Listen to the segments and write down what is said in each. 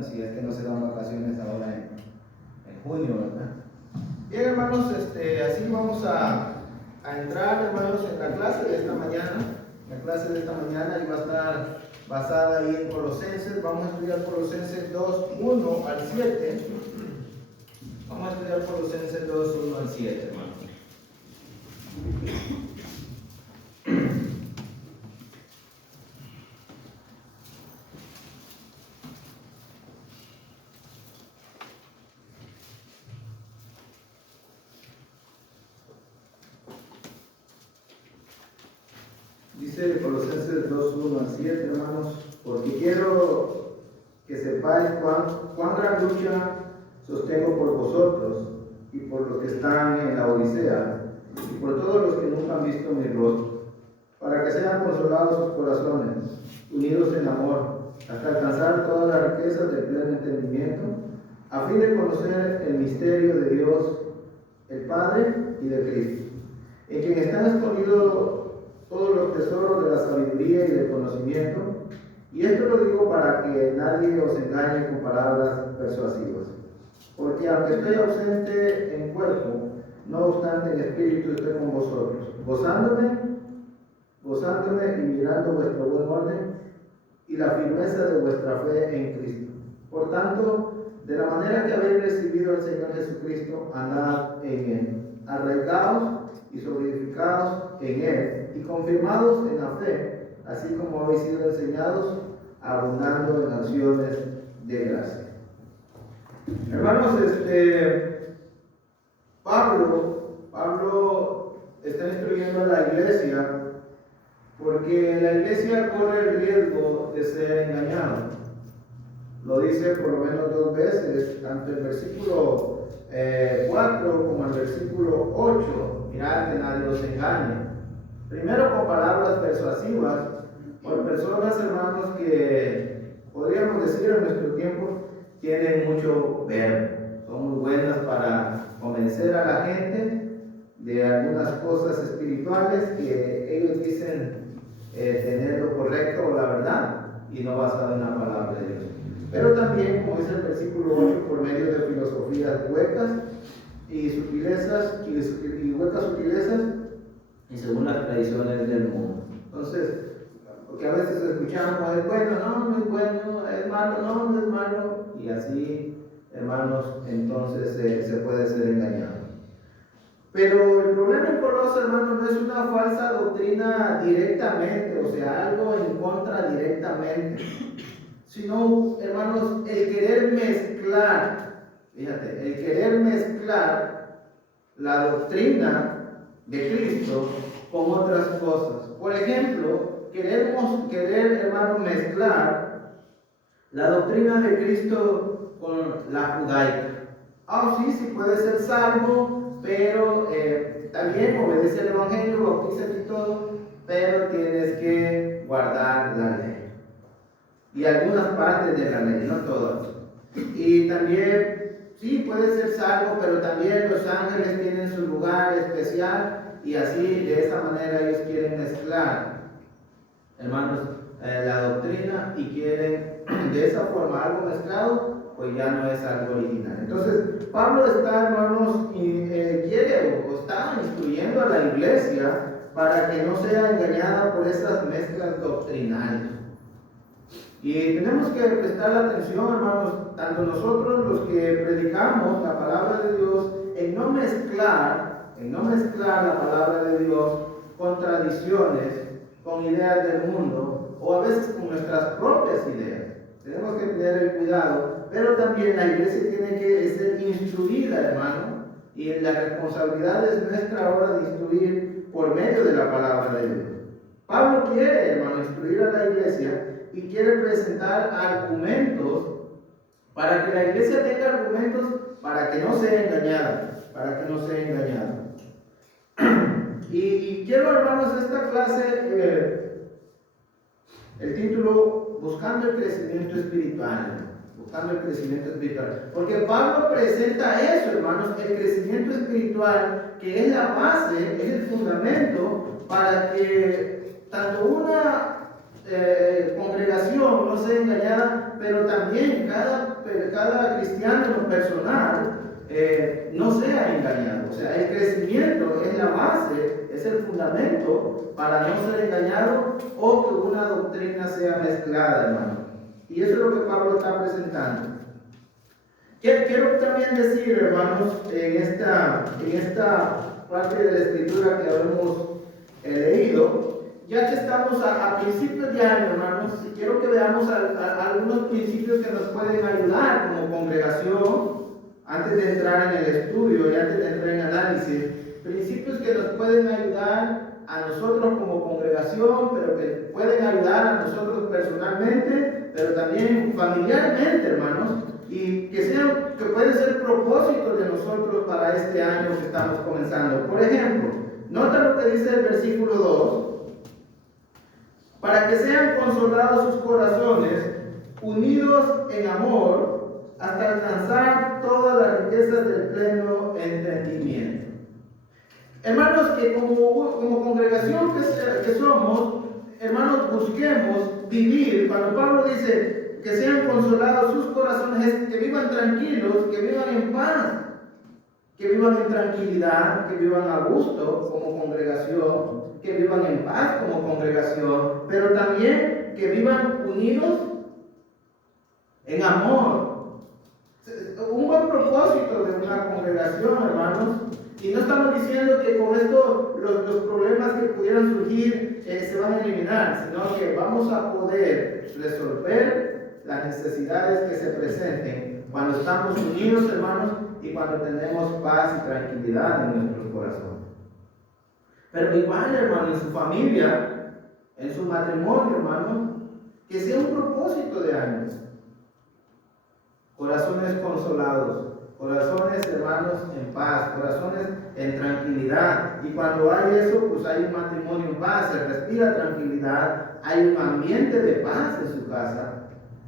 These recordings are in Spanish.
Si es que no se dan vacaciones ahora en junio, ¿verdad? Bien, hermanos, así vamos a entrar, hermanos, en la clase de esta mañana. La clase de esta mañana iba a estar basada ahí en Colosenses. Vamos a estudiar Colosenses 2, 1 al 7. Vamos a estudiar Colosenses 2, 1 al 7, hermanos. Dice Colosenses 2, 1 al 7, hermanos, porque quiero que sepáis cuán gran lucha sostengo por vosotros y por los que están en la Odisea y por todos los que nunca han visto mi rostro, para que sean consolados sus corazones, unidos en amor, hasta alcanzar todas las riquezas del pleno entendimiento, a fin de conocer el misterio de Dios, el Padre y de Cristo, en quien están escondidos todos los tesoros de la sabiduría y del conocimiento, y esto lo digo para que nadie os engañe con palabras persuasivas. Porque aunque estoy ausente en cuerpo, no obstante en espíritu estoy con vosotros, gozándome y mirando vuestro buen orden y la firmeza de vuestra fe en Cristo. Por tanto, de la manera que habéis recibido al Señor Jesucristo, andad en Él, arraigados y solidificados en Él, y confirmados en la fe, así como habéis sido enseñados, abundando en acciones de gracia. Hermanos, Pablo está instruyendo a la iglesia porque la iglesia corre el riesgo de ser engañada. Lo dice por lo menos dos veces, tanto el versículo 4 como el versículo 8. Mirad que nadie los engañe. Primero con palabras persuasivas, por personas, hermanos, que podríamos decir en nuestro tiempo tienen mucho verbo. Son muy buenas para convencer a la gente de algunas cosas espirituales que ellos dicen tener lo correcto o la verdad y no basado en la palabra de Dios. Pero también, como dice el versículo 8, por medio de filosofías huecas y sutilezas y huecas sutilezas y según las tradiciones del mundo. Entonces, porque a veces escuchamos, es bueno, no es bueno, es malo, no es malo, y así, hermanos, entonces se puede ser engañado. Pero el problema en Colosas, hermanos, no es una falsa doctrina directamente, o sea, algo en contra directamente, sino, hermanos, el querer mezclar, fíjate, el querer mezclar la doctrina de Cristo con otras cosas. Por ejemplo, querer, hermanos, mezclar la doctrina de Cristo con la judaica. Sí puede ser salvo, pero también obedece el Evangelio, bautiza y todo, pero tienes que guardar la ley. Y algunas partes de la ley, no todas. Y también, sí, puede ser salvo, pero también los ángeles tienen su lugar especial, y así, de esa manera, ellos quieren mezclar, hermanos, la doctrina, y quieren de esa forma algo mezclado, pues ya no es algo original. Entonces, Pablo está, hermanos, quiere o está instruyendo a la iglesia para que no sea engañada por esas mezclas doctrinales. Y tenemos que prestar atención, hermanos, tanto nosotros los que predicamos la palabra de Dios, en no mezclar la palabra de Dios con tradiciones, con ideas del mundo, o a veces con nuestras propias ideas. Tenemos que tener el cuidado, pero también la iglesia tiene que ser instruida, hermano, y la responsabilidad es nuestra ahora de instruir por medio de la palabra de Dios. Pablo quiere, hermano, instruir a la iglesia y quiere presentar argumentos para que la iglesia tenga argumentos para que no sea engañada, Y quiero, hermanos, esta clase, el título, Buscando el crecimiento espiritual. Porque Pablo presenta eso, hermanos, el crecimiento espiritual, que es la base, es el fundamento para que tanto una congregación no sea engañada, pero también cada cada cristiano en lo personal no sea engañado. O sea, el crecimiento es la base, es el fundamento para no ser engañado o que una doctrina sea mezclada, hermano. Y eso es lo que Pablo está presentando. Quiero también decir, hermanos, en esta parte de la escritura que hemos leído, ya que estamos a principios de año, hermanos, quiero que veamos algunos principios que nos pueden ayudar como congregación, antes de entrar en el estudio y antes de entrar en análisis, principios que nos pueden ayudar a nosotros como congregación, pero que pueden ayudar a nosotros personalmente, pero también familiarmente, hermanos, y que pueden ser propósitos de nosotros para este año que estamos comenzando. Por ejemplo, nota lo que dice el versículo 2: para que sean consolados sus corazones, unidos en amor, hasta alcanzar todas las riquezas del pleno entendimiento. Hermanos, que como congregación que somos, hermanos, busquemos vivir. Cuando Pablo dice que sean consolados sus corazones, es que vivan tranquilos, que vivan en paz, que vivan en tranquilidad, que vivan a gusto como congregación, que vivan en paz como congregación, pero también que vivan unidos en amor. Un buen propósito de una congregación, hermanos, y no estamos diciendo que con esto los problemas que pudieran surgir se van a eliminar, sino que vamos a poder resolver las necesidades que se presenten cuando estamos unidos, hermanos, y cuando tenemos paz y tranquilidad en nuestros corazones. Pero igual, hermano, en su familia, en su matrimonio, hermano, que sea un propósito de años. Corazones consolados, corazones, hermanos, en paz, corazones en tranquilidad. Y cuando hay eso, pues hay un matrimonio en paz, se respira tranquilidad, hay un ambiente de paz en su casa.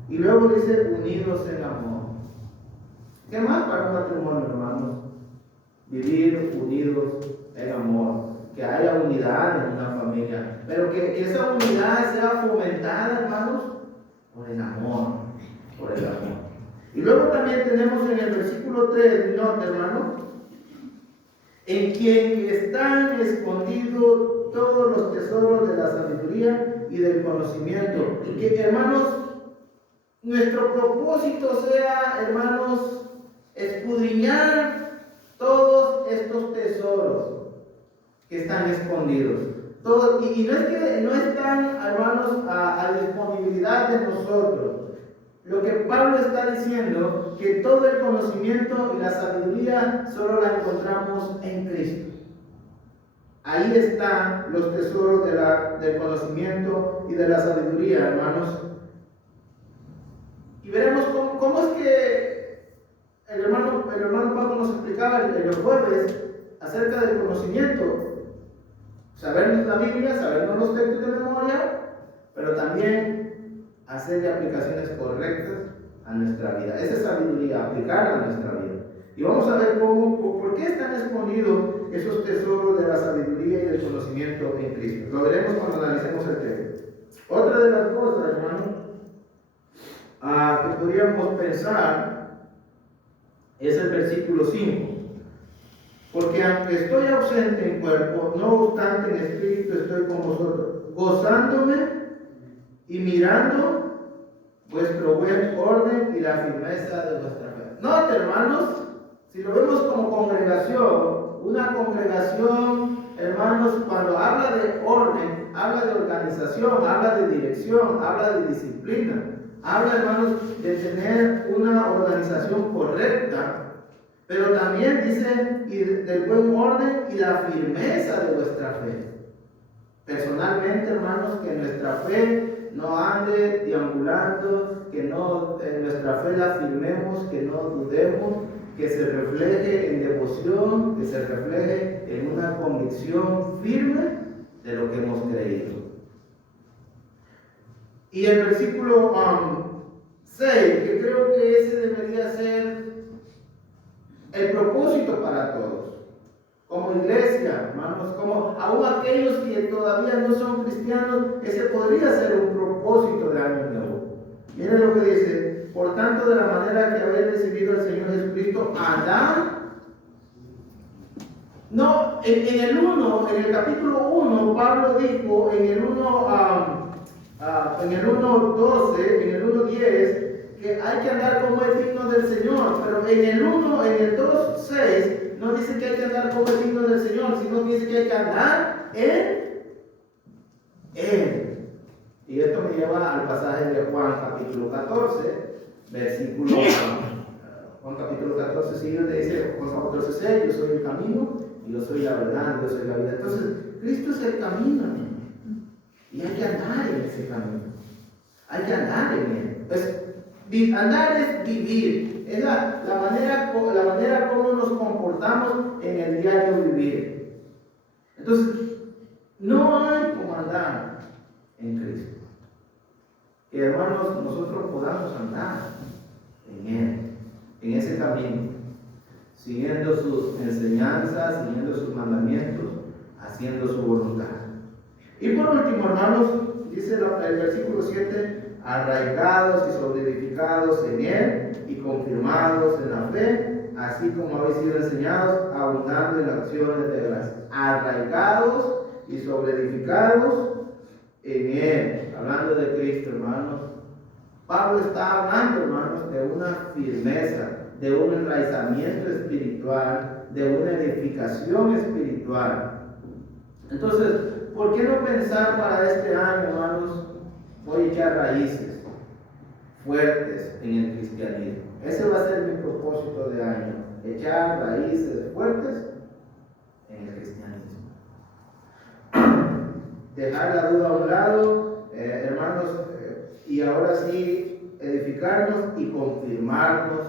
Y luego dice, unidos en amor. ¿Qué más para un matrimonio, hermanos? Vivir unidos en amor. Que haya unidad en una familia. Pero que esa unidad sea fomentada, hermanos, por el amor. Por el amor. Y luego también tenemos en el versículo 3, nota, hermano, en quien están escondidos todos los tesoros de la sabiduría y del conocimiento. Y que, hermanos, nuestro propósito sea, hermanos, escudriñar todos estos tesoros que están escondidos. Y no es que no están, hermanos, a disponibilidad de nosotros. Lo que Pablo está diciendo, que todo el conocimiento y la sabiduría solo la encontramos en Cristo. Ahí están los tesoros del conocimiento y de la sabiduría, hermanos. Y veremos cómo es que el hermano Pablo nos explicaba el jueves acerca del conocimiento. Sabernos la Biblia, sabernos los textos de memoria, pero también hacer aplicaciones correctas a nuestra vida. Esa es sabiduría, aplicarla a nuestra vida. Y vamos a ver por qué están escondidos esos tesoros de la sabiduría y del conocimiento en Cristo. Lo veremos cuando analicemos el texto. Otra de las cosas, hermano, que podríamos pensar es el versículo 5. Porque aunque estoy ausente en cuerpo, no obstante en espíritu estoy con vosotros, gozándome y mirando vuestro buen orden y la firmeza de vuestra fe. Note, hermanos, si lo vemos como congregación, una congregación, hermanos, cuando habla de orden, habla de organización, habla de dirección, habla de disciplina, habla, hermanos, de tener una organización correcta, pero también dice del buen orden y la firmeza de vuestra fe. Personalmente, hermanos, que nuestra fe no ande deambulando, que en nuestra fe la firmemos, que no dudemos, que se refleje en devoción, que se refleje en una convicción firme de lo que hemos creído. Y el versículo 6, que creo que ese debería ser el propósito para todos. Como iglesia, hermanos, como aún aquellos que todavía no son cristianos, ese podría ser un propósito de año nuevo. Miren lo que dice, por tanto, de la manera que habéis recibido al Señor Jesucristo, andad. No, en el 1, en el capítulo 1, Pablo dijo, en el 1:12, en el 1:10, que hay que andar como es digno del Señor, pero en el 2:6, no dice que hay que andar como es digno del Señor, sino que dice que hay que andar en Él. Y esto me lleva al pasaje de Juan capítulo 14, versículo Juan capítulo 14, siguiente dice, Juan 14:6, yo soy el camino, y yo soy la verdad, y yo soy la vida. Entonces, Cristo es el camino, y hay que andar en ese camino. Hay que andar en Él. Pues, andar es vivir, es la manera como nos comportamos en el diario vivir. Entonces, no hay como andar en Cristo. Y hermanos, nosotros podamos andar en Él, en ese camino, siguiendo sus enseñanzas, siguiendo sus mandamientos, haciendo su voluntad. Y por último, hermanos, dice el versículo 7, arraigados y solidificados en Él y confirmados en la fe, así como habéis sido enseñados, abundando en acciones de gracia. Arraigados y solidificados en Él. Hablando de Cristo, hermanos. Pablo está hablando, hermanos, de una firmeza, de un enraizamiento espiritual, de una edificación espiritual. Entonces, ¿por qué no pensar para este año, hermanos? Voy a echar raíces fuertes en el cristianismo. Ese va a ser mi propósito de año, echar raíces fuertes en el cristianismo. Dejar la duda a un lado, hermanos, y ahora sí edificarnos y confirmarnos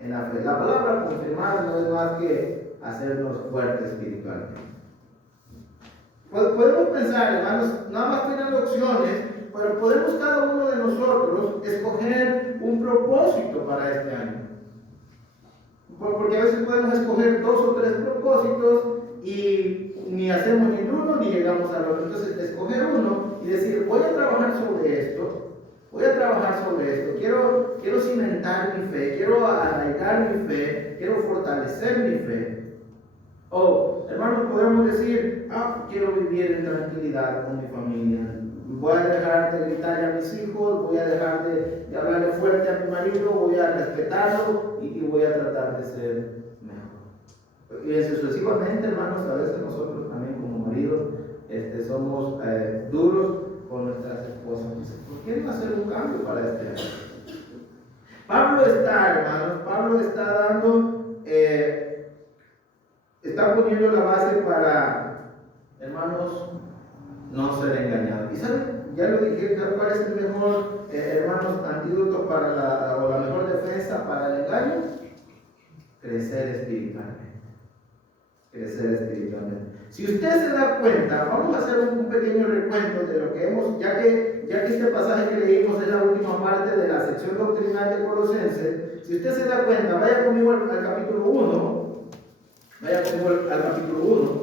en la fe. La palabra confirmar no es más que hacernos fuertes espiritualmente. Podemos pensar, hermanos, nada más tienen opciones, pero podemos cada uno de nosotros escoger un propósito para este año. Porque a veces podemos escoger 2 o 3 propósitos y ni hacemos ni uno ni llegamos al otro. Entonces, escoger uno y decir, voy a trabajar sobre esto, quiero cimentar mi fe, quiero arraigar mi fe, quiero fortalecer mi fe. O, hermanos, podemos decir, quiero vivir en tranquilidad con mi familia. Voy a dejar de gritarle a mis hijos, voy a dejar de hablarle fuerte a mi marido, voy a respetarlo y voy a tratar de ser mejor. Y sucesivamente, hermanos, a veces nosotros también como maridos somos duros con nuestras esposas. ¿Por qué no hacer un cambio para este año? Pablo está dando, está poniendo la base para, hermanos, no ser engañados. Y saben, ya lo dije, ¿cuál es el mejor, hermanos, antídoto para o la mejor defensa para el engaño? Crecer espiritualmente. Si usted se da cuenta, vamos a hacer un pequeño recuento de lo que hemos, ya que este pasaje que leímos es la última parte de la sección doctrinal de Colosenses. Si usted se da cuenta, vaya conmigo al capítulo 1. Vaya conmigo al capítulo 1.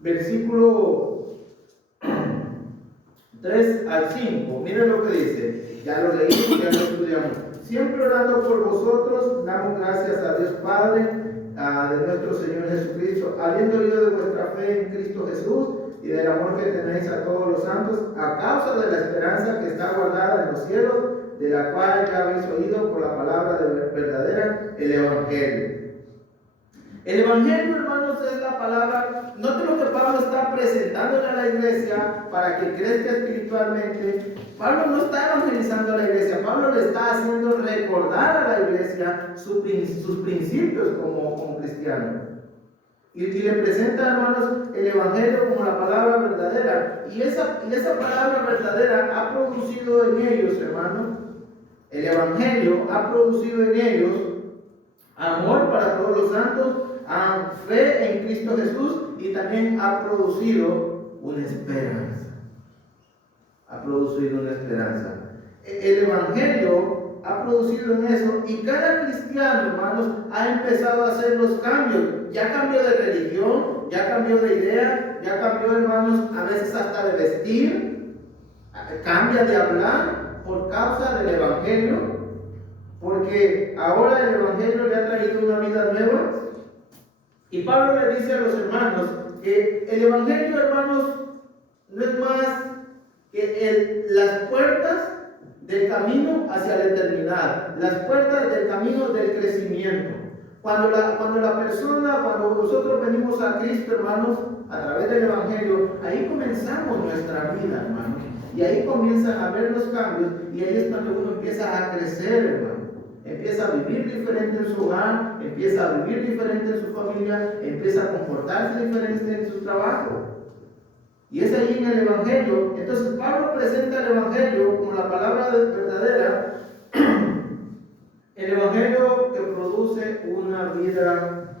Versículo 3 al 5, miren lo que dice, ya lo leímos, ya lo estudiamos. Siempre orando por vosotros, damos gracias a Dios Padre, de nuestro Señor Jesucristo, habiendo oído de vuestra fe en Cristo Jesús y del amor que tenéis a todos los santos, a causa de la esperanza que está guardada en los cielos, de la cual ya habéis oído por la palabra verdadera, el Evangelio. El Evangelio, hermanos, es la palabra. Note lo que Pablo está presentando a la iglesia para que crezca espiritualmente. Pablo no está evangelizando a la iglesia, Pablo le está haciendo recordar a la iglesia sus principios como cristiano. Y le presenta, hermanos, el Evangelio como la palabra verdadera. Y esa palabra verdadera ha producido en ellos, hermanos, el Evangelio ha producido en ellos amor para todos los santos, fe en Cristo Jesús, y también ha producido una esperanza. El Evangelio ha producido en eso, y cada cristiano, hermanos, ha empezado a hacer los cambios. Ya cambió de religión, ya cambió de idea, ya cambió, hermanos, a veces hasta de vestir, cambia de hablar por causa del Evangelio, porque ahora el Evangelio le ha traído una vida nueva. Y Pablo le dice a los hermanos que el Evangelio, hermanos, no es más que las puertas del camino hacia la eternidad, las puertas del camino del crecimiento. Cuando nosotros venimos a Cristo, hermanos, a través del Evangelio, ahí comenzamos nuestra vida, hermanos. Y ahí comienzan a ver los cambios, y ahí es cuando uno empieza a crecer, hermano. Empieza a vivir diferente en su hogar, empieza a vivir diferente en su familia, empieza a comportarse diferente en su trabajo. Y es ahí en el Evangelio. Entonces Pablo presenta el Evangelio como la palabra verdadera, el Evangelio que produce una vida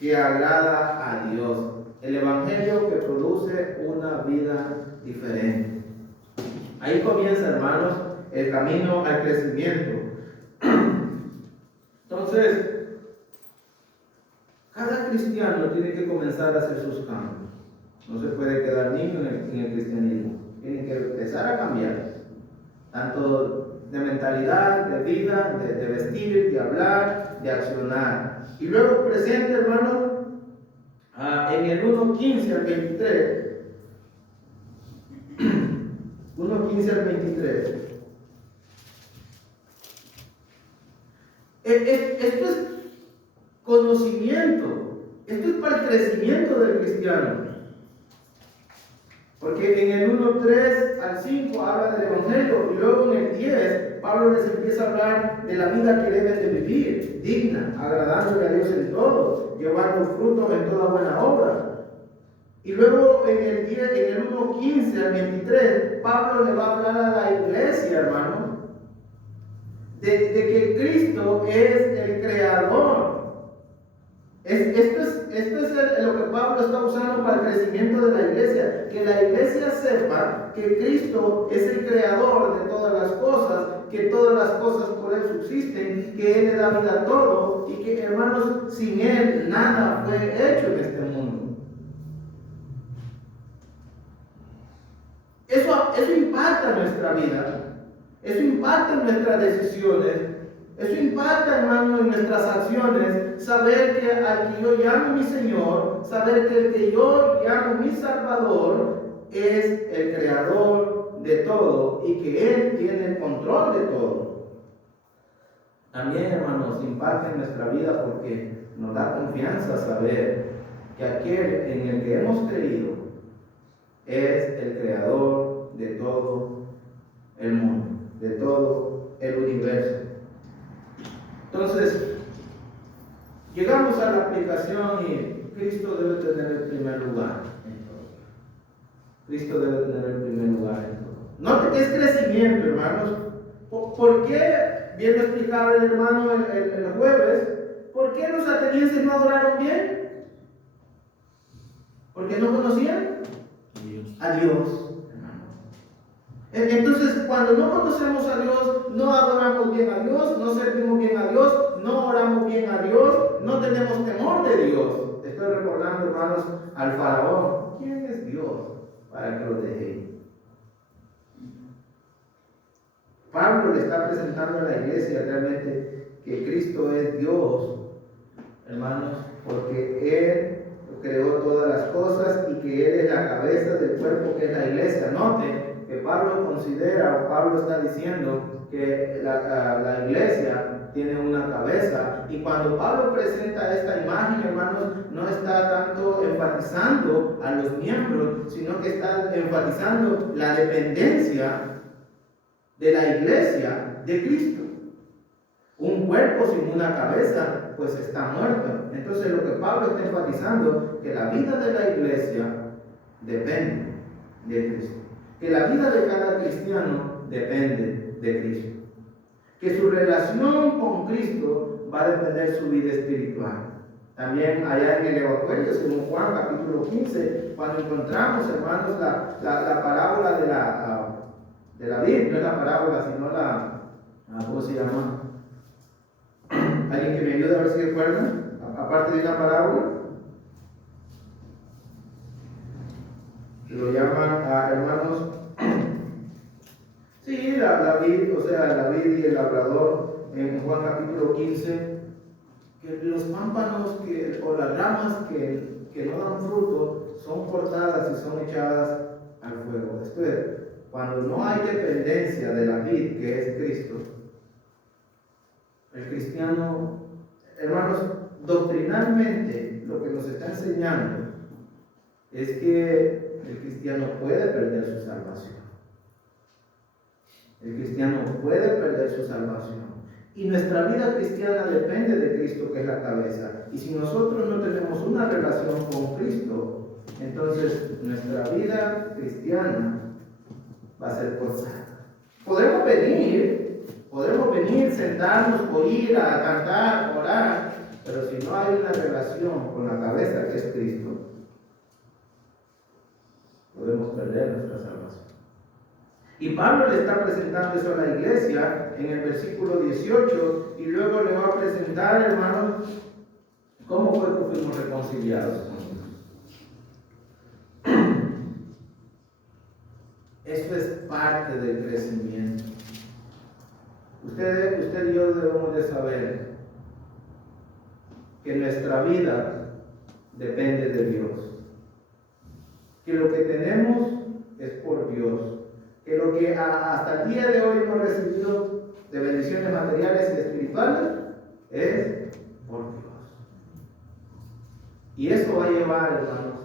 que agrada a Dios, el Evangelio que produce una vida diferente. Ahí comienza, hermanos, el camino al crecimiento. Entonces, cada cristiano tiene que comenzar a hacer sus cambios. No se puede quedar niño en el cristianismo. Tiene que empezar a cambiar, tanto de mentalidad, de vida, de vestir, de hablar, de accionar. Y luego presenta, hermano, en el 1:15 al 23. 1:15 al 23. Esto es conocimiento. Esto es para el crecimiento del cristiano. Porque en el 1:3 al 5 habla del Evangelio, y luego en el 10 Pablo les empieza a hablar de la vida que deben de vivir, digna, agradándole a Dios en todo, llevando fruto en toda buena obra. Y luego en el 1:15 al 23, Pablo le va a hablar a la iglesia, hermano, de que Cristo es el creador. Esto es lo que Pablo está usando para el crecimiento de la iglesia. Que la iglesia sepa que Cristo es el creador de todas las cosas, que todas las cosas por Él subsisten, que Él le da vida a todo, y que, hermanos, sin Él nada fue hecho en este mundo. Eso impacta nuestra vida. Eso impacta en nuestras decisiones. Eso impacta, hermano, en nuestras acciones. Saber que al que yo llamo mi Señor, saber que el que yo llamo mi Salvador es el creador de todo y que Él tiene el control de todo. También, hermanos, impacta en nuestra vida porque nos da confianza saber que aquel en el que hemos creído es el creador de todo el mundo, de todo el universo. Entonces, llegamos a la aplicación y Cristo debe tener el primer lugar en todo. Cristo debe tener el primer lugar en todo. Note que es crecimiento, hermanos. ¿Por qué? Bien lo explicaba el hermano el jueves. ¿Por qué los atenienses no adoraron bien? ¿Porque no conocían a Dios? Entonces, cuando no conocemos a Dios, no adoramos bien a Dios, no servimos bien a Dios, no oramos bien a Dios, no tenemos temor de Dios. Estoy recordando, hermanos, al faraón. ¿Quién es Dios para que lo deje ir? Pablo le está presentando a la iglesia realmente que Cristo es Dios, hermanos, porque Él creó todas las cosas y que Él es la cabeza del cuerpo que es la iglesia. Note que Pablo considera, o Pablo está diciendo que la iglesia tiene una cabeza, y cuando Pablo presenta esta imagen, hermanos, no está tanto enfatizando a los miembros, sino que está enfatizando la dependencia de la iglesia de Cristo. Un cuerpo sin una cabeza pues está muerto. Entonces lo que Pablo está enfatizando, que la vida de la iglesia depende de Cristo, que la vida de cada cristiano depende de Cristo, que su relación con Cristo va a depender su vida espiritual. También allá en el Evangelio, según Juan capítulo 15, cuando encontramos, hermanos, la parábola de la vid, no es la parábola, sino ¿Cómo se llama? ¿Alguien que me ayude a ver si recuerdan? Aparte de una parábola. Lo llaman hermanos. Sí, la vid, o sea, la vid y el labrador en Juan capítulo 15, que los pámpanos o las ramas que no dan fruto son cortadas y son echadas al fuego. Esto es, cuando no hay dependencia de la vid que es Cristo, el cristiano, hermanos, doctrinalmente lo que nos está enseñando es que el cristiano puede perder su salvación. El cristiano puede perder su salvación. Y nuestra vida cristiana depende de Cristo, que es la cabeza. Y si nosotros no tenemos una relación con Cristo, entonces nuestra vida cristiana va a ser forzada. Podemos venir, sentarnos, oír, a cantar, orar, pero si no hay una relación con la cabeza que es Cristo, podemos perder nuestra salvación. Y Pablo le está presentando eso a la iglesia en el versículo 18 y luego le va a presentar, hermanos, cómo fue que fuimos reconciliados con Dios. Eso es parte del crecimiento. Usted y yo debemos de saber que nuestra vida depende de Dios. Que lo que tenemos es por Dios. Que lo que hasta el día de hoy hemos recibido de bendiciones materiales y espirituales es por Dios. Y eso va a llevar, hermanos,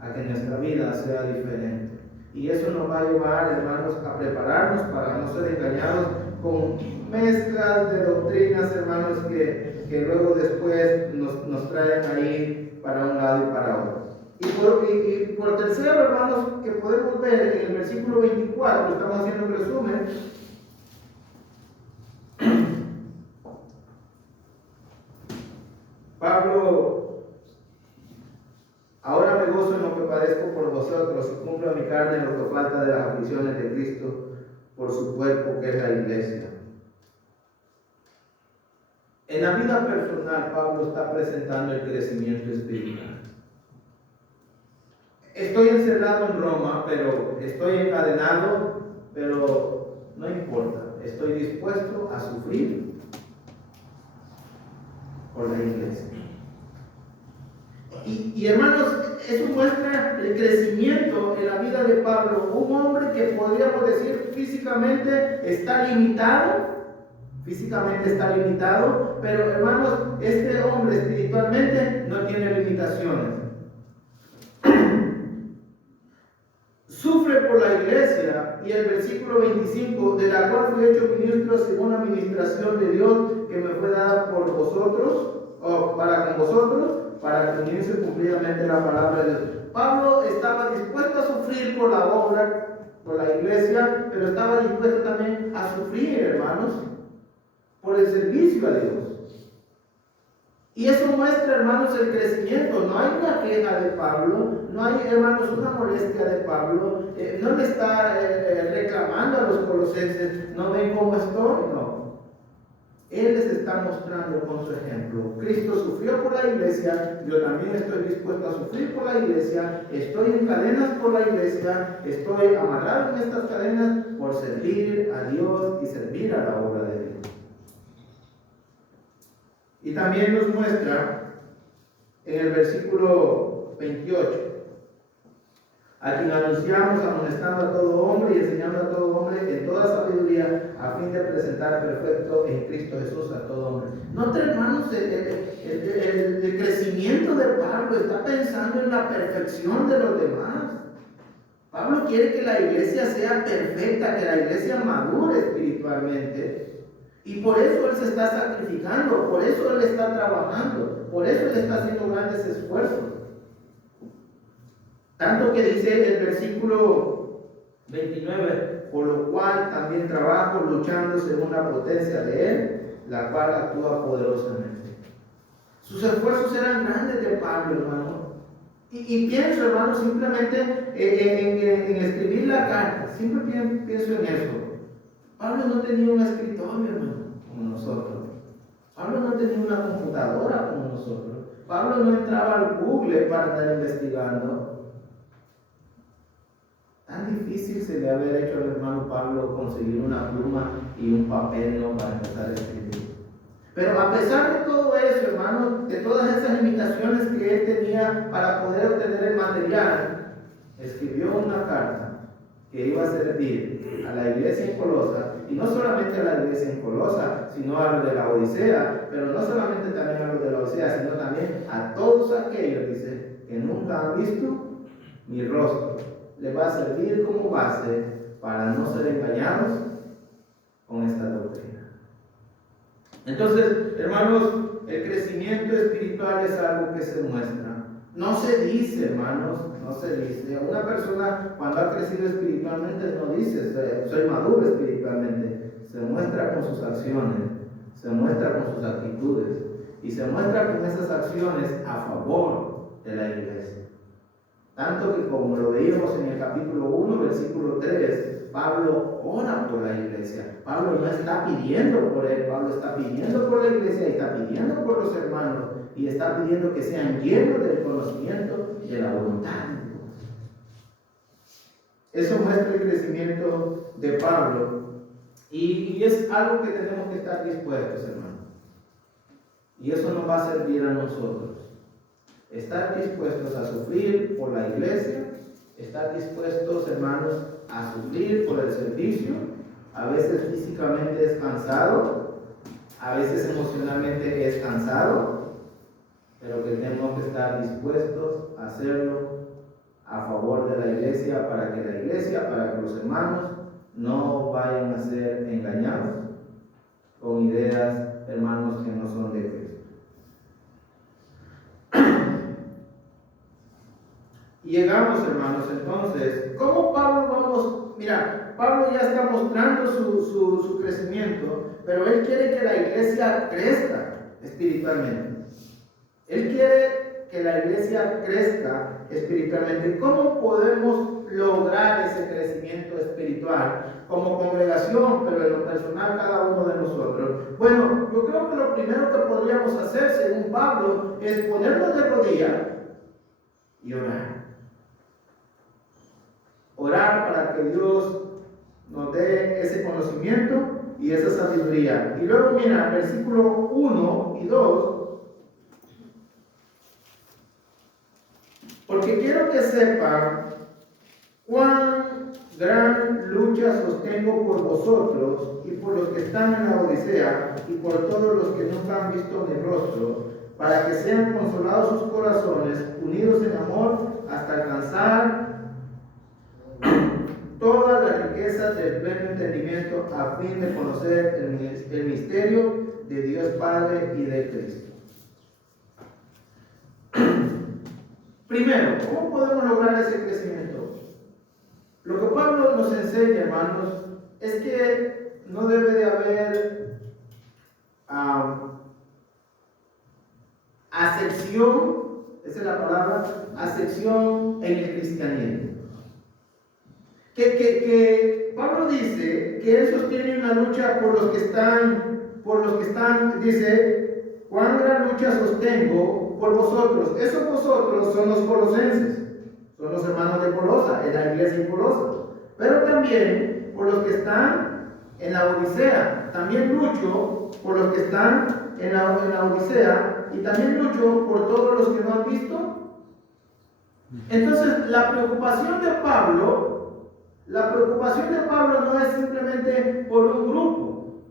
a que nuestra vida sea diferente. Y eso nos va a llevar, hermanos, a prepararnos para no ser engañados con mezclas de doctrinas, hermanos, que luego después nos traen ahí para un lado y para otro. Y por tercero, hermanos, que podemos ver en el versículo 24, estamos haciendo un resumen. Pablo, ahora me gozo en lo que padezco por vosotros y cumplo mi carne en lo que falta de las aflicciones de Cristo por su cuerpo, que es la iglesia. En la vida personal, Pablo está presentando el crecimiento espiritual. Estoy encerrado en Roma, pero estoy encadenado, pero no importa. Estoy dispuesto a sufrir por la iglesia. Y hermanos, eso muestra el crecimiento en la vida de Pablo. Un hombre que podríamos decir físicamente está limitado, pero hermanos, este hombre espiritualmente no tiene limitaciones. Sufre por la iglesia, y el versículo 25, de la cual fui hecho ministro según la administración de Dios que me fue dada por vosotros, o para con vosotros, para que uniese cumplidamente la palabra de Dios. Pablo estaba dispuesto a sufrir por la obra, por la iglesia, pero estaba dispuesto también a sufrir, hermanos, por el servicio a Dios. Y eso muestra, hermanos, el crecimiento. No hay una queja de Pablo, no hay, hermanos, una molestia de Pablo, no le está reclamando a los colosenses, no ven cómo estoy, no. Él les está mostrando con su ejemplo. Cristo sufrió por la iglesia, yo también estoy dispuesto a sufrir por la iglesia, estoy en cadenas por la iglesia, estoy amarrado en estas cadenas por servir a Dios y servir a la obra de Dios. Y también nos muestra en el versículo 28, a quien anunciamos amonestando a todo hombre y enseñando a todo hombre en toda sabiduría, a fin de presentar perfecto en Cristo Jesús a todo hombre. Nota, hermanos, el crecimiento de Pablo está pensando en la perfección de los demás. Pablo quiere que la iglesia sea perfecta, que la iglesia madure espiritualmente. Y por eso él se está sacrificando, por eso él está trabajando, por eso él está haciendo grandes esfuerzos. Tanto que dice el versículo 29, por lo cual también trabajo luchando según la potencia de él, la cual actúa poderosamente. Sus esfuerzos eran grandes de Pablo, hermano. Y pienso, hermano, simplemente en escribir la carta, siempre pienso en eso. Pablo no tenía un escritorio, hermano, como nosotros. Pablo no tenía una computadora como nosotros. Pablo no entraba al Google para estar investigando. Tan difícil se le había hecho al hermano Pablo conseguir una pluma y un papel, ¿no?, para empezar a escribir. Pero a pesar de todo eso, hermano, de todas esas limitaciones que él tenía para poder obtener el material, escribió una carta que iba a servir a la iglesia en Colosa, y no solamente a la iglesia en Colosa, sino a los de la Odisea, pero no solamente también a los de la Odisea, sino también a todos aquellos, dice, que nunca han visto mi rostro. Les va a servir como base para no ser engañados con esta doctrina. Entonces, hermanos, el crecimiento espiritual es algo que se muestra. No se dice, hermanos, no se dice. Una persona cuando ha crecido espiritualmente no dice, soy maduro espiritualmente. Se muestra con sus acciones, se muestra con sus actitudes y se muestra con esas acciones a favor de la iglesia. Tanto que, como lo veíamos en el capítulo 1, versículo 3, Pablo ora por la iglesia. Pablo no está pidiendo por él, Pablo está pidiendo por la iglesia y está pidiendo por los hermanos y está pidiendo que sean llenos del conocimiento y de la voluntad de Dios. Eso muestra el crecimiento de Pablo y es algo que tenemos que estar dispuestos, hermano. Y eso nos va a servir a nosotros. Estar dispuestos a sufrir por la iglesia, estar dispuestos, hermanos, a sufrir por el servicio. A veces físicamente es cansado, a veces emocionalmente es cansado, pero que tenemos que estar dispuestos a hacerlo a favor de la iglesia, para que la iglesia, para que los hermanos no vayan a ser engañados con ideas, hermanos, que no son de Cristo. Y llegamos, hermanos, entonces, ¿cómo Pablo vamos? Mira, Pablo ya está mostrando su crecimiento, pero él quiere que la iglesia crezca espiritualmente. Él quiere que la iglesia crezca espiritualmente. ¿Cómo podemos lograr ese crecimiento espiritual como congregación, pero en lo personal cada uno de nosotros? Bueno, yo creo que lo primero que podríamos hacer, según Pablo, es ponernos de rodillas y orar. Orar para que Dios nos dé ese conocimiento y esa sabiduría. Y luego mira, versículo 1 y 2. Porque quiero que sepan cuán gran lucha sostengo por vosotros y por los que están en la Odisea y por todos los que nunca han visto mi rostro, para que sean consolados sus corazones, unidos en amor, hasta alcanzar todas las riquezas del pleno entendimiento, a fin de conocer el misterio de Dios Padre y de Cristo. Primero, ¿cómo podemos lograr ese crecimiento? Lo que Pablo nos enseña, hermanos, es que no debe de haber acepción, esa es la palabra, acepción en el cristianismo. Que Pablo dice que él sostiene una lucha por los que están, dice, cuán gran lucha sostengo por vosotros. Esos vosotros son los colosenses, son los hermanos de Colosa, en la iglesia de Colosa, pero también por los que están en la Odisea. También lucho por los que están en la Odisea y también lucho por todos los que no han visto. Entonces, la preocupación de Pablo no es simplemente por un grupo,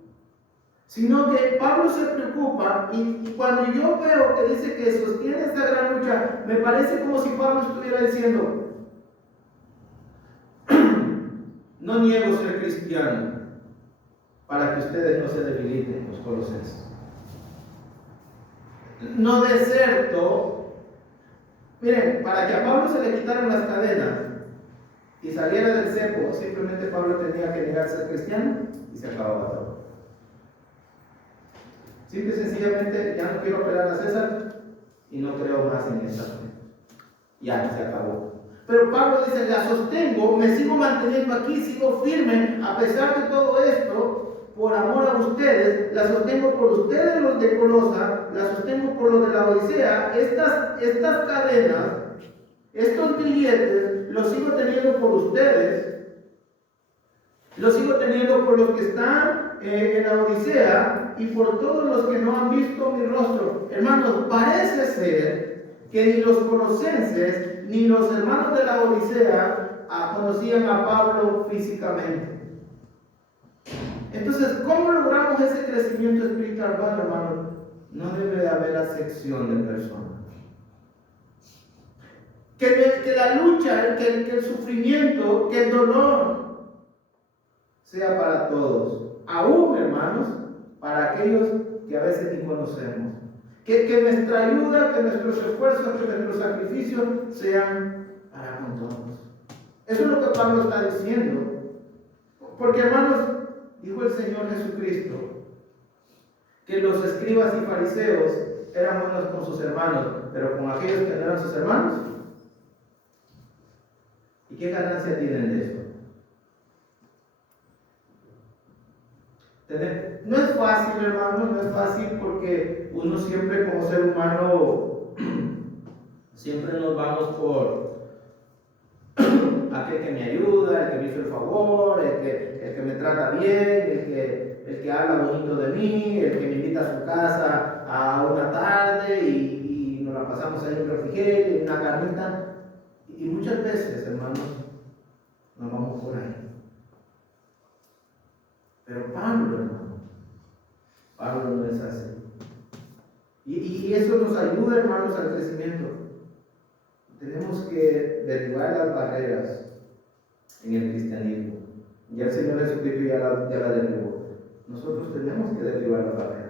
sino que Pablo se preocupa y cuando yo veo que dice que sostiene esta gran lucha, me parece como si Pablo estuviera diciendo, no niego ser cristiano para que ustedes no se debiliten, los colosenses. No deserto, miren, para que a Pablo se le quitaran las cadenas y saliera del cepo, simplemente Pablo tenía que negar ser cristiano y se acababa todo. Simple y sencillamente, ya no quiero operar a César y no creo más en esta fe. Ya se acabó. Pero Pablo dice, la sostengo, me sigo manteniendo aquí, sigo firme, a pesar de todo esto, por amor a ustedes, la sostengo por ustedes los de Colosa, la sostengo por los de la Odisea, estas cadenas, estos grilletes, los sigo teniendo por ustedes, los sigo teniendo por los que están en la Odisea y por todos los que no han visto mi rostro. Hermanos, parece ser que ni los colosenses ni los hermanos de la Odisea conocían a Pablo físicamente. Entonces, ¿cómo logramos ese crecimiento espiritual? Bueno, hermanos, no debe de haber acepción de personas. Que la lucha, que el sufrimiento, que el dolor sea para todos, aún, hermanos, para aquellos que a veces ni conocemos. Que nuestra ayuda, que nuestros esfuerzos, que nuestros sacrificios sean para con todos. Eso es lo que Pablo está diciendo. Porque, hermanos, dijo el Señor Jesucristo que los escribas y fariseos eran buenos con sus hermanos, pero con aquellos que no eran sus hermanos. ¿Y qué ganancia tienen de eso? No es fácil, hermano, no es fácil porque uno siempre como ser humano, siempre nos vamos por aquel que me ayuda, el que me hizo el favor, el que me trata bien, el que habla bonito de mí, el que me invita a su casa a una tarde y nos la pasamos ahí en un refrigerio, en una carnita. Y muchas veces, hermanos, nos vamos por ahí. Pero Pablo, hermano, Pablo no es así. Y eso nos ayuda, hermanos, al crecimiento. Tenemos que derribar las barreras en el cristianismo. Ya el Señor Jesucristo ya la derribó. Nosotros tenemos que derribar las barreras.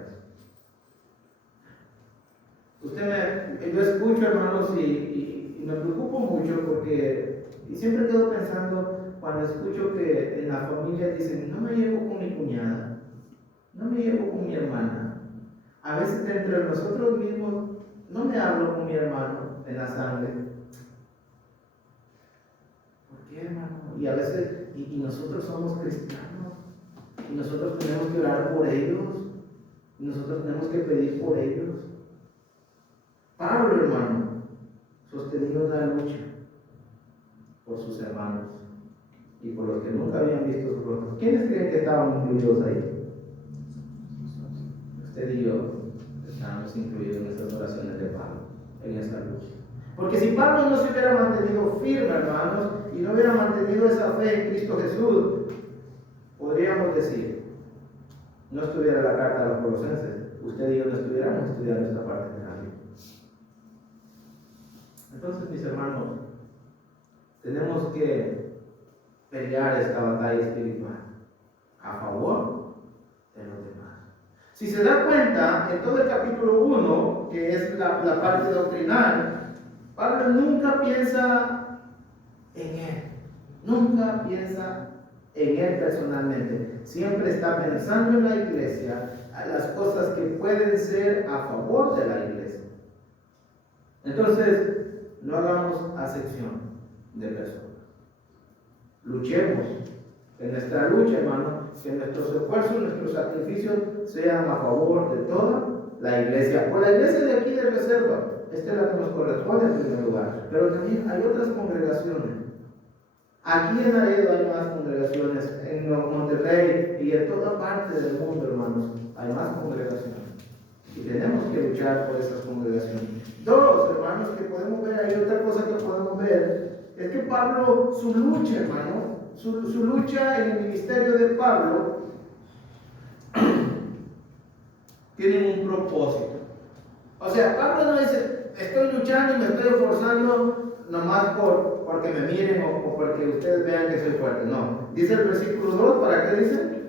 Yo escucho, hermanos, y me preocupo mucho porque y siempre quedo pensando cuando escucho que en la familia dicen, no me llevo con mi cuñada, no me llevo con mi hermana. A veces entre nosotros mismos no me hablo con mi hermano en la sangre. ¿Por qué, hermano? Y a veces, y nosotros somos cristianos, y nosotros tenemos que orar por ellos, y nosotros tenemos que pedir por ellos. Pablo, hermano, sostenido en la lucha por sus hermanos y por los que nunca habían visto su rostro. ¿Quiénes creen que estaban incluidos ahí? Usted y yo estamos incluidos en esas oraciones de Pablo, en esa lucha. Porque si Pablo no se hubiera mantenido firme, hermanos, y no hubiera mantenido esa fe en Cristo Jesús, podríamos decir, no estuviera la carta a los Colosenses, usted y yo no estuviéramos estudiando esta parte de la Biblia. Entonces, mis hermanos, tenemos que pelear esta batalla espiritual a favor de los demás. Si se da cuenta, en todo el capítulo 1, que es la parte doctrinal, Pablo nunca piensa en él, nunca piensa en él personalmente. Siempre está pensando en la iglesia, en las cosas que pueden ser a favor de la iglesia. Entonces, no hagamos acepción de personas. Luchemos. En nuestra lucha, hermano, que nuestros esfuerzos, nuestros sacrificios sean a favor de toda la iglesia. O la iglesia de aquí de Reserva, esta es la que nos corresponde en primer lugar. Pero también hay otras congregaciones. Aquí en Laredo hay más congregaciones, en Monterrey y en toda parte del mundo, hermanos, hay más congregaciones. Y tenemos que luchar por esas congregaciones. Dos, hermanos, que podemos ver, hay otra cosa que podemos ver, es que Pablo, su lucha, hermano, su lucha en el ministerio de Pablo, tiene un propósito. O sea, Pablo no dice, estoy luchando y me estoy esforzando nomás porque me miren o porque ustedes vean que soy fuerte. No. Dice el versículo 2, ¿para qué dice?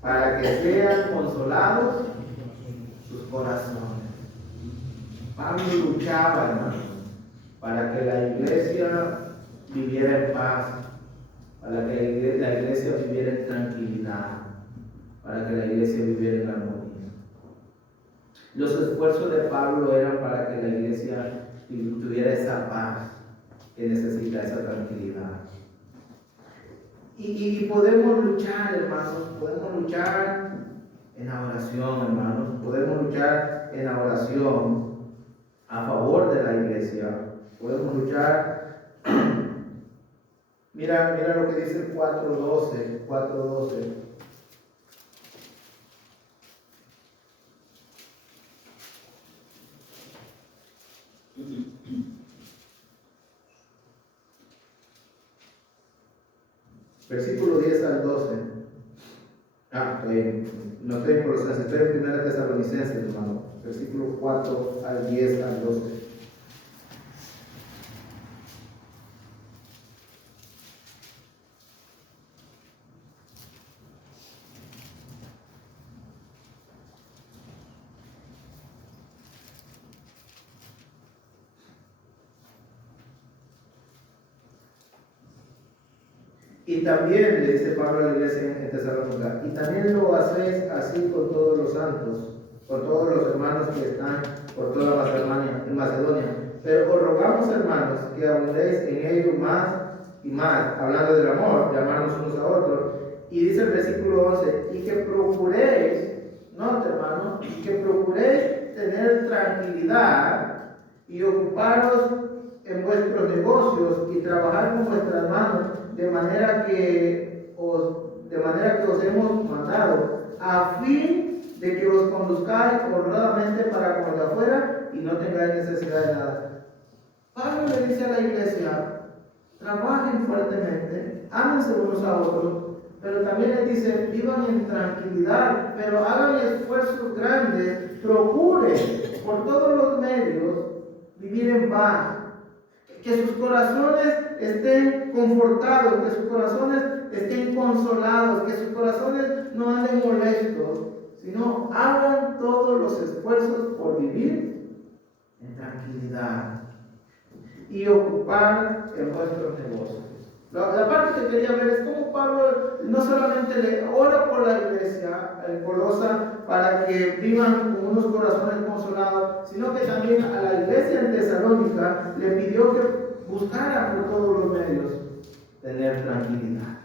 Para que sean consolados sus corazones. Pablo luchaba, hermanos, para que la iglesia viviera en paz, para que la iglesia viviera en tranquilidad, para que la iglesia viviera en armonía. Los esfuerzos de Pablo eran para que la iglesia tuviera esa paz que necesita, esa tranquilidad. Y podemos luchar, hermanos, podemos luchar en la oración, hermanos, podemos luchar en la oración a favor de la iglesia, podemos luchar. Mira lo que dice el 4:12. Versículo 10 al 12. No estoy en Colosenses, estoy en 1 Tesalonicenses, hermano. Versículo 4 al 10 al 12. Y también, le dice Pablo a la iglesia en Tesalónica, y también lo hacéis así con todos los santos, con todos los hermanos que están por toda Macedonia. Pero os rogamos, hermanos, que abundéis en ello más y más, hablando del amor, de amarnos unos a otros. Y dice el versículo 11, y que procuréis, note hermano, y que procuréis tener tranquilidad y ocuparos en vuestros negocios y trabajar con vuestras manos de manera que os hemos mandado, a fin de que os conduzcáis honradamente para con los de afuera y no tengáis necesidad de nada. Pablo le dice a la iglesia, trabajen fuertemente, ámense unos a otros, pero también les dice, vivan en tranquilidad, pero hagan esfuerzos grandes, procuren por todos los medios vivir en paz. Que sus corazones estén confortados, que sus corazones estén consolados, que sus corazones no anden molestos, sino hagan todos los esfuerzos por vivir en tranquilidad y ocupar en vuestros negocios. La parte que quería ver es cómo Pablo no solamente le ora por la iglesia en Colosa para que vivan con unos corazones consolados, sino que también a la iglesia en Tesalónica le pidió que buscara por todos los medios tener tranquilidad.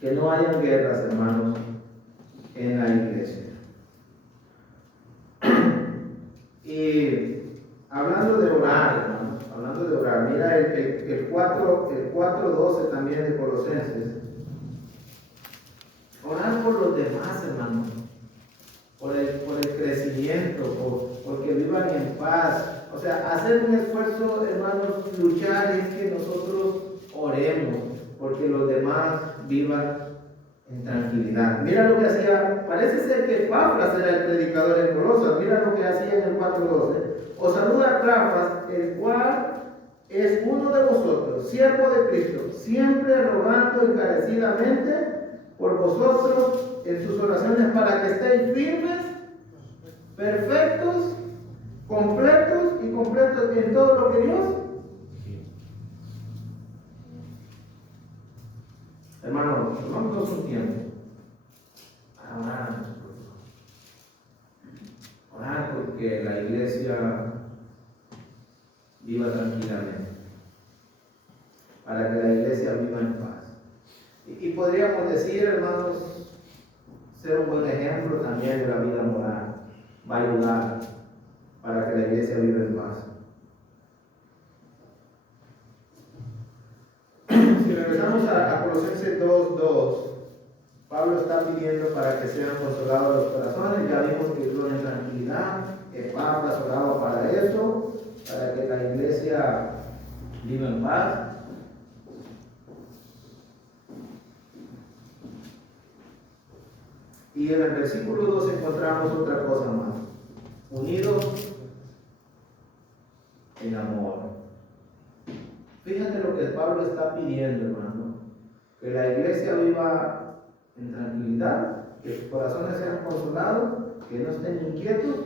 Que no hayan guerras, hermanos, en la iglesia. Y hablando de orar, hermanos, hablando de orar, mira el 4:12 también de Colosenses. Orar por los demás, hermanos, por el crecimiento, porque vivan en paz. O sea, hacer un esfuerzo, hermanos, luchar es que nosotros oremos, porque los demás vivan en tranquilidad. Mira lo que hacía, parece ser que Pafras era el predicador en Colosas. Mira lo que hacía en el 4:12. Os saluda Pafras, el cual es uno de vosotros, siervo de Cristo, siempre rogando encarecidamente por vosotros en sus oraciones para que estéis firmes, perfectos, completos en todo lo que Dios. Hermano, tomémonos un tiempo para orar a nuestro Dios. Orar porque la iglesia viva tranquilamente, para que la iglesia viva en paz. Y podríamos decir, hermanos, ser un buen ejemplo también de la vida moral va a ayudar para que la iglesia viva en paz. Si regresamos a Colosenses 2:2, Pablo está pidiendo para que sean consolados los corazones. Ya vimos que vivan en tranquilidad, que Pablo oraba para eso, para que la iglesia viva en paz. Y en el versículo 2 encontramos otra cosa más. Unidos en amor. Fíjate lo que Pablo está pidiendo, hermano. Que la iglesia viva en tranquilidad, que sus corazones sean consolados, que no estén inquietos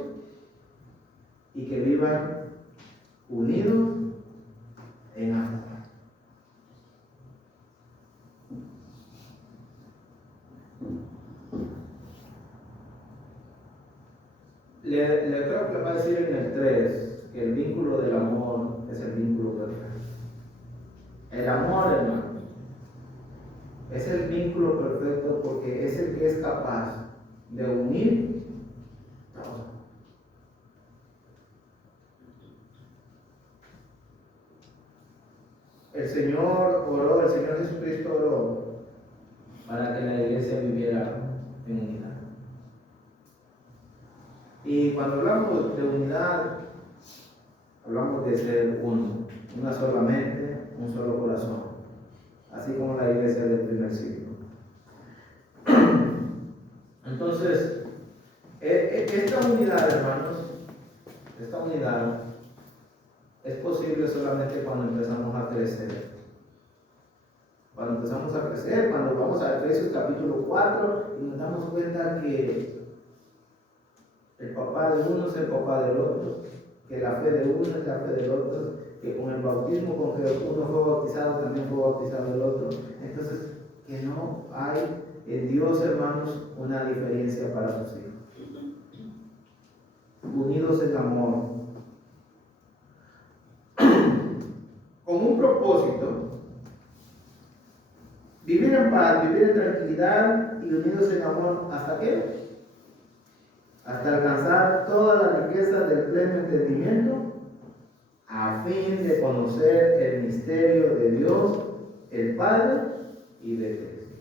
y que vivan unidos en amor. le creo que le va a decir en el 3 que el vínculo del amor es el vínculo perfecto. El amor, hermano, es el vínculo perfecto porque es el que es capaz de unir todo. El Señor Jesucristo oró para que la iglesia viviera en unidad. Y cuando hablamos de unidad, hablamos de ser uno, una sola mente, un solo corazón, así como la iglesia del primer siglo. Entonces, esta unidad, hermanos, esta unidad es posible solamente cuando empezamos a crecer. Cuando empezamos a crecer, cuando vamos a Efesios capítulo 4 y nos damos cuenta que el papá de uno es el papá del otro, que la fe de uno es la fe del otro, que con el bautismo con que uno fue bautizado también fue bautizado el otro. Entonces, que no hay en Dios, hermanos, una diferencia para sus hijos. Unidos en amor, con un propósito: vivir en paz, vivir en tranquilidad y unidos en amor. ¿Hasta qué? Hasta alcanzar toda la riqueza del pleno entendimiento, a fin de conocer el misterio de Dios, el Padre y de Cristo.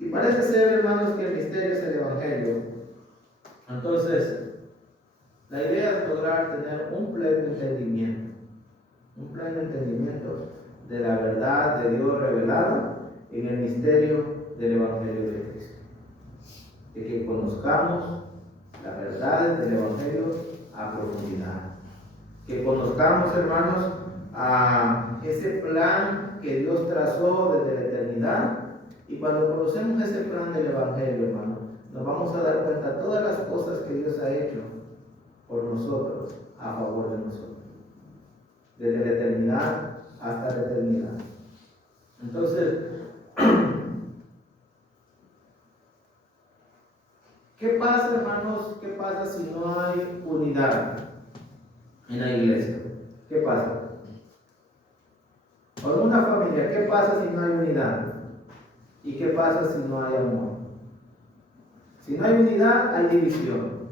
Y parece ser, hermanos, que el misterio es el Evangelio. Entonces, la idea es lograr tener un pleno entendimiento de la verdad de Dios revelada en el misterio del Evangelio de Cristo. De que conozcamos las verdades del Evangelio a profundidad. Que conozcamos, hermanos, a ese plan que Dios trazó desde la eternidad. Y cuando conocemos ese plan del Evangelio, hermanos, nos vamos a dar cuenta de todas las cosas que Dios ha hecho por nosotros, a favor de nosotros. Desde la eternidad hasta la eternidad. Entonces, ¿qué pasa, hermanos? ¿Qué pasa si no hay unidad en la iglesia? ¿Qué pasa? O en una familia, ¿qué pasa si no hay unidad? ¿Y qué pasa si no hay amor? Si no hay unidad, hay división.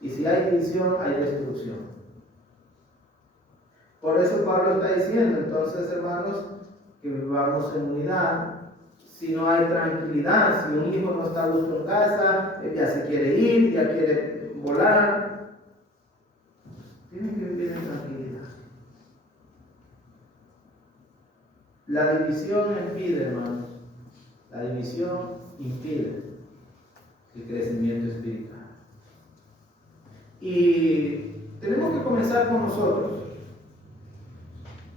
Y si hay división, hay destrucción. Por eso Pablo está diciendo, entonces, hermanos, que vivamos en unidad. Si no hay tranquilidad, si un hijo no está a gusto en casa, ya se quiere ir, ya quiere volar, tiene que vivir en tranquilidad. La división impide, hermanos, la división impide el crecimiento espiritual. Y tenemos que comenzar con nosotros.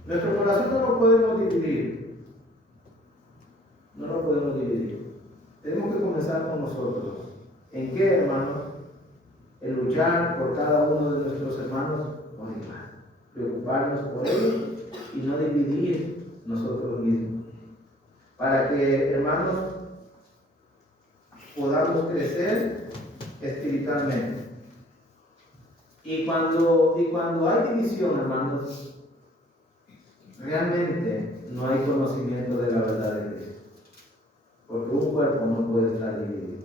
Nuestro corazón no lo podemos dividir. No lo podemos dividir. Tenemos que comenzar con nosotros. ¿En qué, hermanos? En luchar por cada uno de nuestros hermanos con igual. Preocuparnos por ellos y no dividir nosotros mismos. Para que, hermanos, podamos crecer espiritualmente. Y cuando hay división, hermanos, realmente no hay conocimiento de la verdad de Cristo. Porque un cuerpo no puede estar dividido.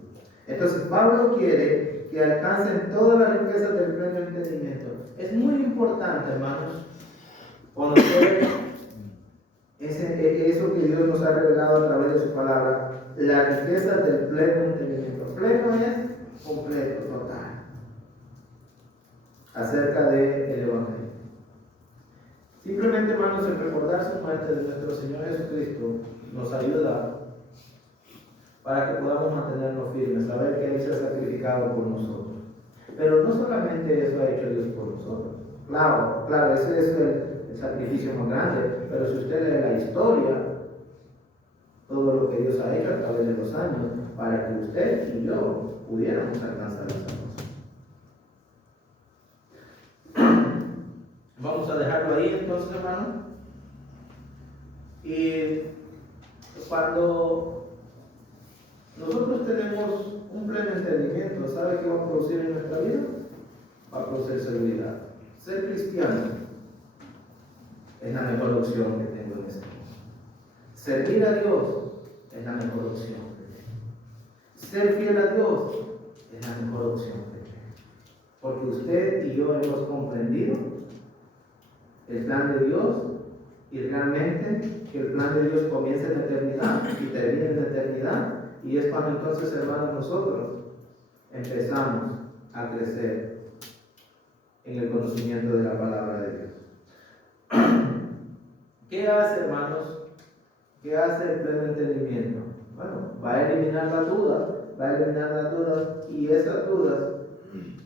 Entonces Pablo quiere que alcancen todas las riquezas del pleno entendimiento. Es muy importante, hermanos, conocer eso que Dios nos ha revelado a través de su palabra, la riqueza del pleno entendimiento. Pleno es completo, total, acerca del Evangelio. Simplemente, hermanos, el recordar su muerte de nuestro Señor Jesucristo nos ayuda para que podamos mantenernos firmes, saber que Él se ha sacrificado por nosotros. Pero no solamente eso ha hecho Dios por nosotros. Claro, ese es el sacrificio más grande, pero si usted lee la historia, todo lo que Dios ha hecho a través de los años, para que usted y yo pudiéramos alcanzar esa cosa. Vamos a dejarlo ahí entonces, hermano. Y cuando nosotros tenemos un pleno entendimiento, ¿sabe qué va a producir en nuestra vida? Va a producir seguridad. Ser cristiano es la mejor opción que tengo en este mundo. Servir a Dios es la mejor opción que tengo. Ser fiel a Dios es la mejor opción que tengo. Porque usted y yo hemos comprendido el plan de Dios y realmente que el plan de Dios comienza en la eternidad y termina en la eternidad. Y es cuando entonces, hermanos, nosotros empezamos a crecer en el conocimiento de la palabra de Dios. ¿Qué hace, hermanos? ¿Qué hace el pleno entendimiento? Bueno, va a eliminar las dudas y esas dudas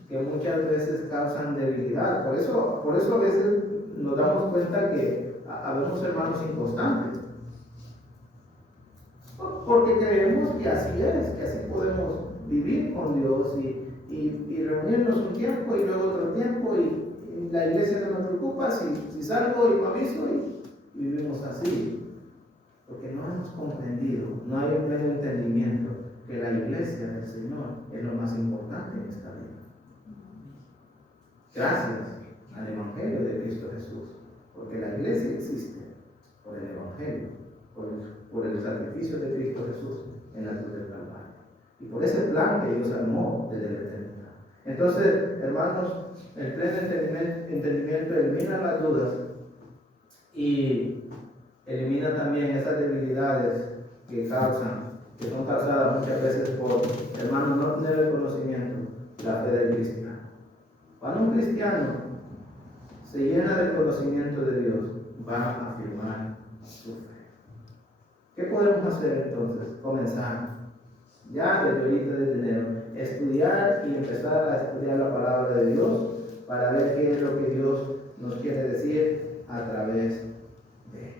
que muchas veces causan debilidad. Por eso a veces nos damos cuenta que habemos hermanos inconstantes. Porque creemos que así es, que así podemos vivir con Dios y reunirnos un tiempo y luego otro tiempo y la iglesia no me preocupa si salgo y no aviso y vivimos así. Porque no hemos comprendido, no hay un pleno entendimiento que la iglesia del Señor es lo más importante en esta vida. Gracias al Evangelio de Cristo Jesús, porque la iglesia existe por el Evangelio, por el sacrificio de Cristo Jesús en la cruz del Calvario y por ese plan que Dios armó desde la eternidad. Entonces, hermanos, el pleno entendimiento elimina las dudas y elimina también esas debilidades que son causadas muchas veces por, hermanos, no tener el conocimiento, la fe del cristiano. Cuando un cristiano se llena del conocimiento de Dios, va a afirmar su fe. ¿Qué podemos hacer entonces? Comenzar ya desde ahorita, desde enero, estudiar y empezar a estudiar la palabra de Dios para ver qué es lo que Dios nos quiere decir a través de él.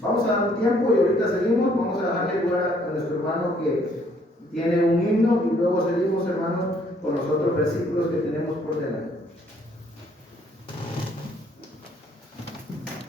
Vamos a dar un tiempo y ahorita seguimos. Vamos a dejarle lugar a nuestro hermano que tiene un himno y luego seguimos, hermanos, con los otros versículos que tenemos por delante.